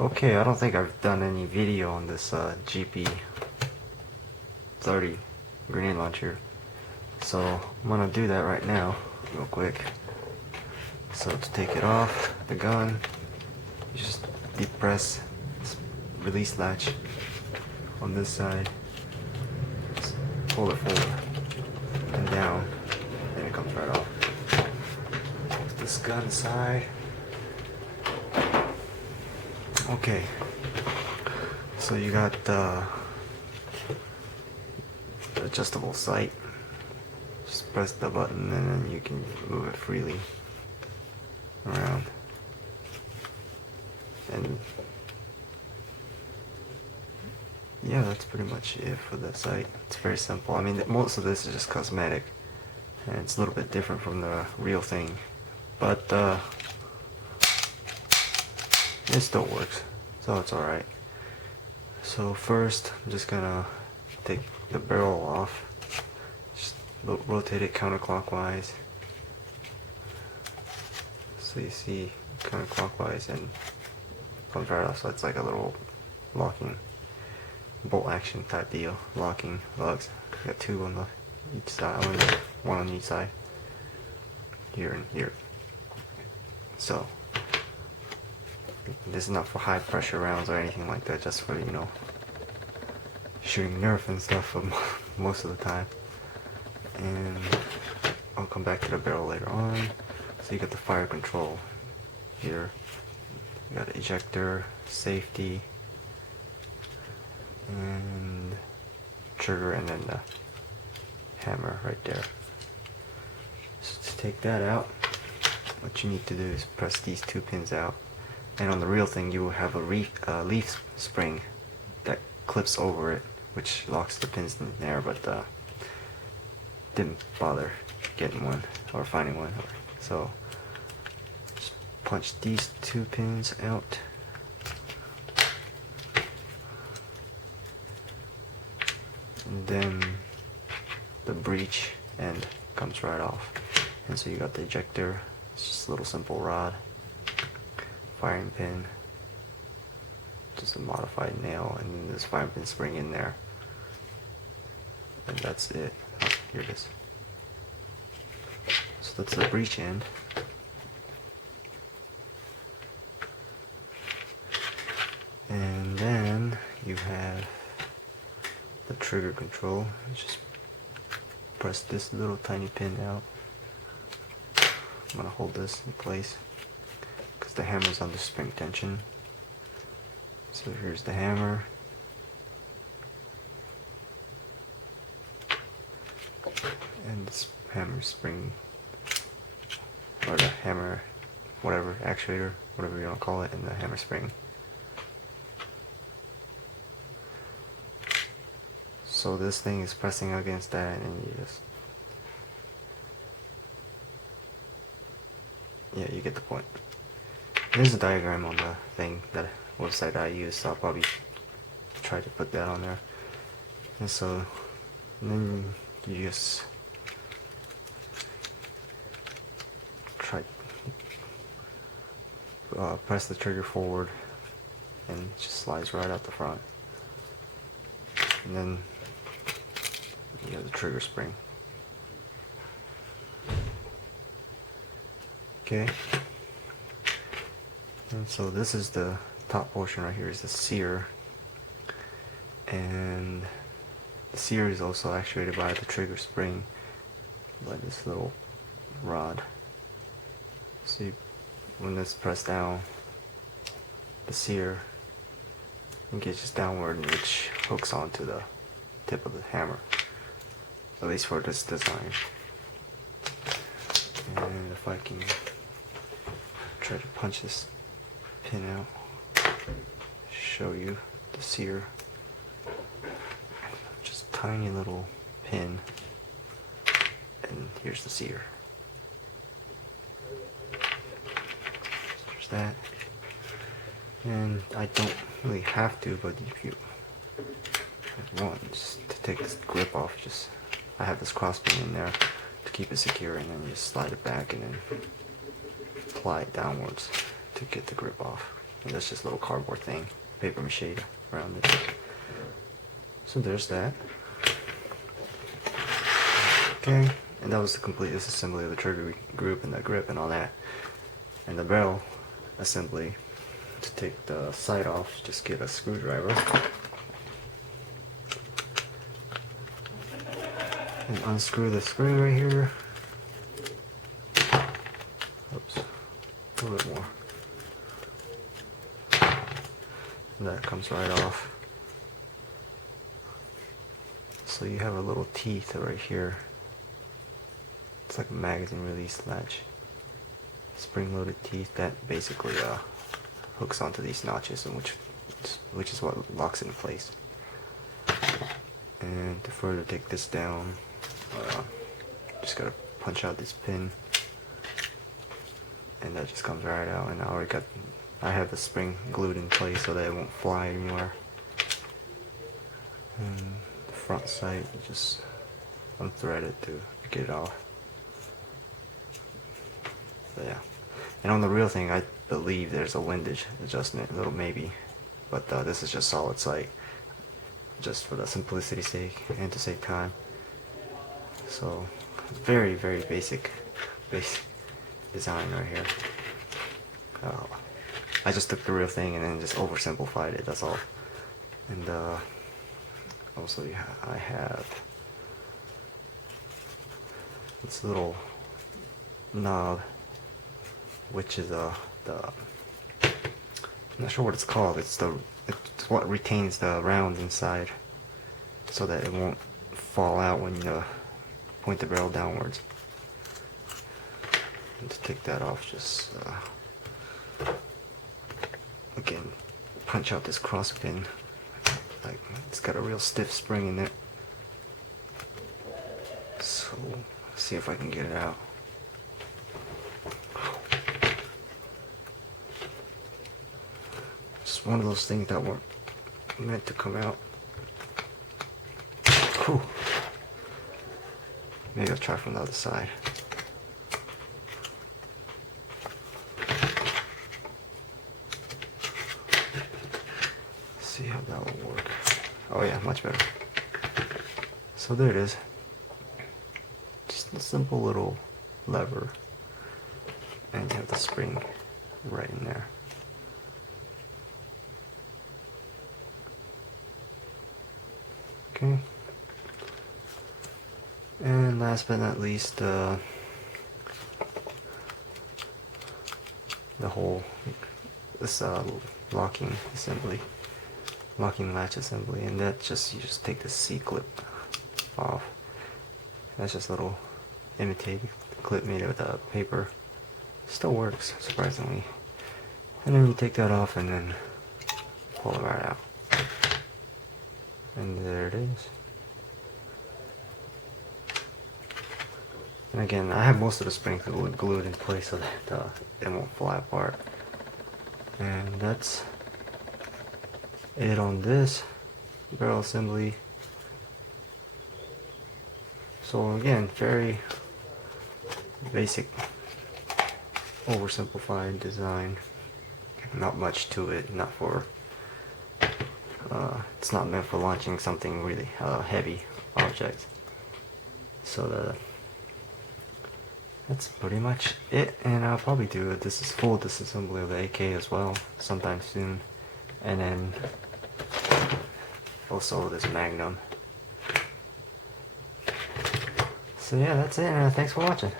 Okay, I don't think I've done any video on this GP-30 grenade launcher, so I'm gonna do that right now, real quick. So to take it off the gun, you just depress this release latch on this side, just pull it forward and down, and it comes right off. Put this gun aside. Okay, so you got the adjustable sight. Just press the button and then you can move it freely around. And yeah, that's pretty much it for the sight. It's very simple. I mean, most of this is just cosmetic, and it's a little bit different from the real thing, but it still works, so it's alright. So first, I'm just gonna take the barrel off. Just rotate it counterclockwise. So you see counterclockwise and comes right off, so it's like a little locking bolt action type deal. Locking lugs. Got two on each side, one on each side. Here and here. So this is not for high pressure rounds or anything like that, just for, you know, shooting nerf and stuff most of the time. And I'll come back to the barrel later on. So you got the fire control here. You got ejector, safety, and trigger, and then the hammer right there. So to take that out, what you need to do is press these two pins out. And on the real thing, you will have a leaf spring that clips over it, which locks the pins in there, but didn't bother getting one or finding one. So just punch these two pins out. And then the breech end comes right off. And so you got the ejector. It's just a little simple rod. Firing pin, just a modified nail, and then this firing pin spring in there, and that's it. Oh, here it is. So that's the breech end. And then you have the trigger control. Just press this little tiny pin out. I'm gonna hold this in place because the hammer's under spring tension. So here's the hammer. And this hammer spring, or the hammer, whatever, actuator, whatever you want to call it, and the hammer spring. So this thing is pressing against that, and you just, yeah, you get the point. There's a diagram on the thing, that website I use, so I'll probably try to put that on there. And so then you just try press the trigger forward, and it just slides right out the front. And then you have the trigger spring. Okay. And so this is the top portion right here, is the sear, and the sear is also actuated by the trigger spring, by this little rod. So when it's pressed down, the sear engages downward, which hooks onto the tip of the hammer, at least for this design. And if I can try to punch this pin out, show you the sear. Just tiny little pin, and here's the sear. There's that. And I don't really have to, but if you want, just to take this grip off, just I have this cross pin in there to keep it secure, and then you just slide it back and then apply it downwards to get the grip off. And that's just a little cardboard thing, paper mache around it. So there's that. Okay, and that was the complete disassembly of the trigger group and the grip and all that. And the barrel assembly, to take the side off, just get a screwdriver and unscrew the screw right here. Oops, a little bit more. And that comes right off. So you have a little teeth right here. It's like a magazine release latch. Spring-loaded teeth that basically hooks onto these notches, and which is what locks it in place. And to further take this down, just gotta punch out this pin, and that just comes right out. And I have the spring glued in place so that it won't fly anywhere. And the front sight, just unthread it to get it off. But yeah. And on the real thing, I believe there's a windage adjustment, a little maybe, but this is just solid sight, just for the simplicity's sake and to save time. So very, very basic design right here. I just took the real thing and then just oversimplified it, that's all. And also I have this little knob, which is I'm not sure what it's called. It's what retains the round inside, so that it won't fall out when you point the barrel downwards. And to take that off, just again punch out this cross pin. Like, it's got a real stiff spring in it. So see if I can get it out. One of those things that weren't meant to come out. Whew. Maybe I'll try from the other side. See how that will work. Oh yeah, much better. So there it is. Just a simple little lever, and you have the spring right in there. Okay. And last but not least, the whole locking latch assembly, and that you just take the C-clip off. That's just a little imitated clip made with paper. Still works, surprisingly. And then you take that off and then pull it right out. And there it is. And again, I have most of the springs glued in place so that it won't fly apart. And that's it on this barrel assembly. So again, very basic, oversimplified design. Not much to it. It's not meant for launching something really heavy object. So that's pretty much it, and I'll probably do full disassembly of the AK as well sometime soon, and then also this Magnum. So yeah, that's it, and thanks for watching.